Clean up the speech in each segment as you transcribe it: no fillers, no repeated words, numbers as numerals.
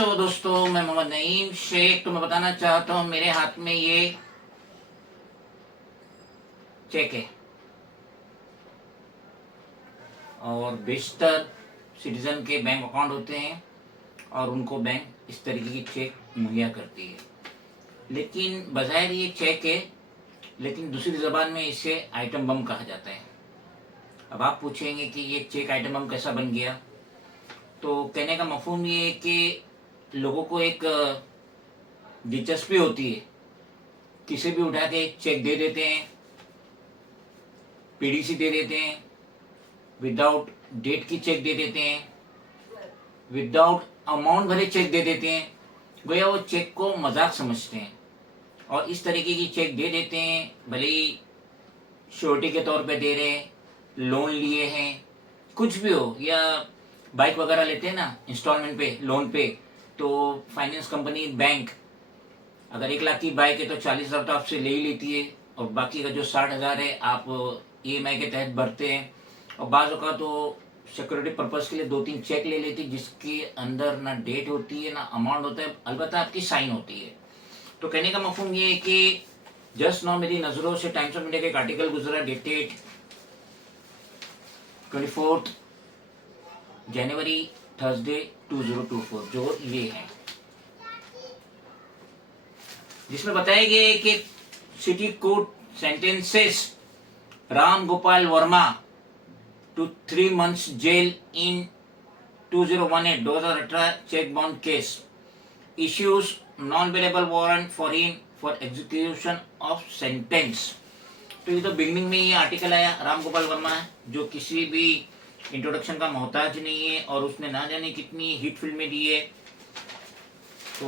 कैसे हो दोस्तों। मैं मोहम्मद नईम शेख। तो मैं बताना चाहता हूँ मेरे हाथ में ये चेक है और बेशतर सिटीजन के बैंक अकाउंट होते हैं और उनको बैंक इस तरीके की चेक मुहैया करती है। लेकिन बज़ाहिर ये चेक है, लेकिन दूसरी ज़बान में इसे आइटम बम कहा जाता है। अब आप पूछेंगे कि ये चेक आइटम बम कैसा बन गया। तो कहने का मफहूम ये है कि लोगों को एक दिलचस्पी होती है, किसी भी उठा के चेक दे देते हैं, पीडीसी दे देते हैं, विदाउट डेट की चेक दे देते हैं, विदाउट अमाउंट भरे चेक दे देते हैं। गोया वो चेक को मजाक समझते हैं और इस तरीके की चेक दे देते हैं, भले ही श्योरिटी के तौर पे दे रहे हैं, लोन लिए हैं, कुछ भी हो, या बाइक वगैरह लेते हैं ना इंस्टॉलमेंट पे, लोन पे, तो फाइनेंस कंपनी, बैंक अगर 1 लाख की बाइक है तो 40,000 तो आपसे ले ही लेती है और बाकी का जो 60,000 है आप ईएमआई के तहत भरते हैं। और बाज़ का तो सिक्योरिटी पर्पज़ के लिए 2-3 चेक ले लेती है जिसके अंदर ना डेट होती है ना अमाउंट होता है, अलबत्ता आपकी साइन होती है। तो कहने का मफहूम ये है कि जस्ट नाउ मेरी नज़रों से टाइम्स ऑफ इंडिया का एक आर्टिकल गुजरा डेटेड 24 जनवरी थर्सडे 2024, जो ये है, जिसमें बताया गया है कि city court sentences Ram Gopal Verma to 3 months jail in 2018 check bound case, issues non-bailable warrant for him for execution of sentence। तो ये तो बिगनिंग में ये आर्टिकल आया। राम गोपाल वर्मा है जो किसी भी इंट्रोडक्शन का मोहताज नहीं है और उसने ना जाने कितनी हिट फिल्में दी है। तो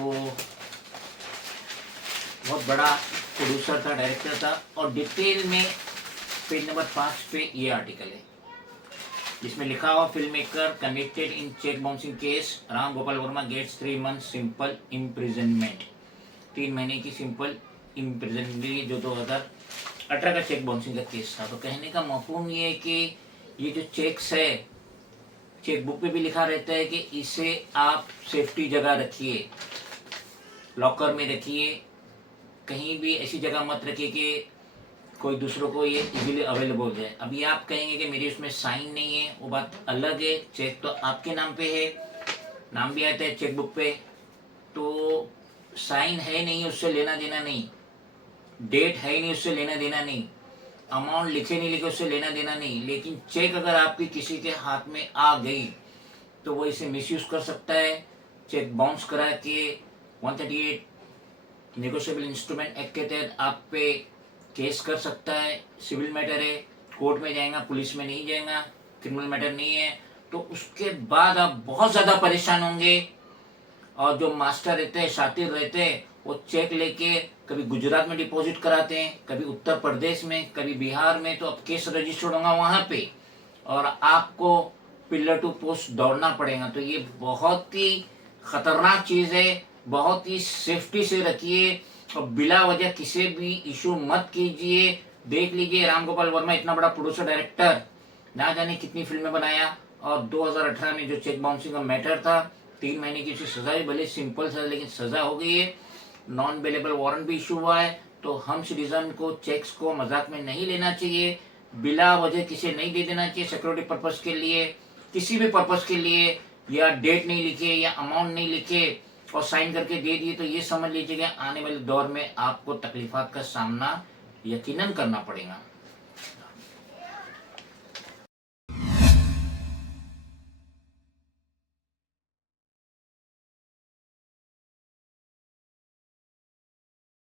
बहुत बड़ा प्रोड्यूसर था, डायरेक्टर था। और डिटेल में पेज नंबर 5 पे ये आर्टिकल है जिसमें लिखा हुआ film maker convicted in cheque bouncing case, Ram Gopal Varma gets 3 months simple imprisonment. 3 महीने की सिंपल इम्प्रिजनमेंट, जो 2018 का चेक बाउंसिंग का केस था। तो कहने का मफहूम ये है कि ये जो चेक्स है, चेक बुक पे भी लिखा रहता है कि इसे आप सेफ्टी जगह रखिए, लॉकर में रखिए, कहीं भी ऐसी जगह मत रखिए कि कोई दूसरों को ये इजीली अवेलेबल हो जाए। अभी आप कहेंगे कि मेरी उसमें साइन नहीं है, वो बात अलग है। चेक तो आपके नाम पे है, नाम भी आता है चेक बुक पे, तो साइन है नहीं, उससे लेना देना नहीं, डेट है नहीं, उससे लेना देना नहीं, अमाउंट लिखे नहीं लिखे, उससे लेना देना नहीं। लेकिन चेक अगर आपकी किसी के हाथ में आ गई तो वो इसे मिसयूज कर सकता है, चेक बाउंस करा के 138 नेगोशिएबल इंस्ट्रूमेंट एक्ट के तहत आप पे केस कर सकता है। सिविल मैटर है, कोर्ट में जाएगा, पुलिस में नहीं जाएगा, क्रिमिनल मैटर नहीं है। तो उसके बाद आप बहुत ज़्यादा परेशान होंगे। और जो मास्टर रहते हैं, शातिर रहते हैं, वो चेक लेके कभी गुजरात में डिपॉजिट कराते हैं, कभी उत्तर प्रदेश में, कभी बिहार में। तो अब केस रजिस्टर्ड होगा वहाँ पे और आपको पिलर टू पोस्ट दौड़ना पड़ेगा। तो ये बहुत ही खतरनाक चीज़ है, बहुत ही सेफ्टी से रखिए और बिला वजह किसी भी इशू मत कीजिए। देख लीजिए राम गोपाल वर्मा इतना बड़ा प्रोड्यूसर डायरेक्टर, ना जाने कितनी फिल्में बनाया, और 2018 में जो चेक बाउंसिंग का मैटर था, 3 महीने की उसकी सजा भी भले सिंपल सजा, लेकिन सजा हो गई है। नॉन बेलेबल वारंट भी इशू हुआ है। तो हम सिटीजन को चेक्स को मजाक में नहीं लेना चाहिए, बिला वजह किसी नहीं दे देना चाहिए। सिक्योरिटी पर्पज के लिए, किसी भी पर्पज के लिए, या डेट नहीं लिखे या अमाउंट नहीं लिखे और साइन करके दे दिए, तो ये समझ लीजिए कि आने वाले दौर में आपको तकलीफात का सामना यकीनन करना पड़ेगा।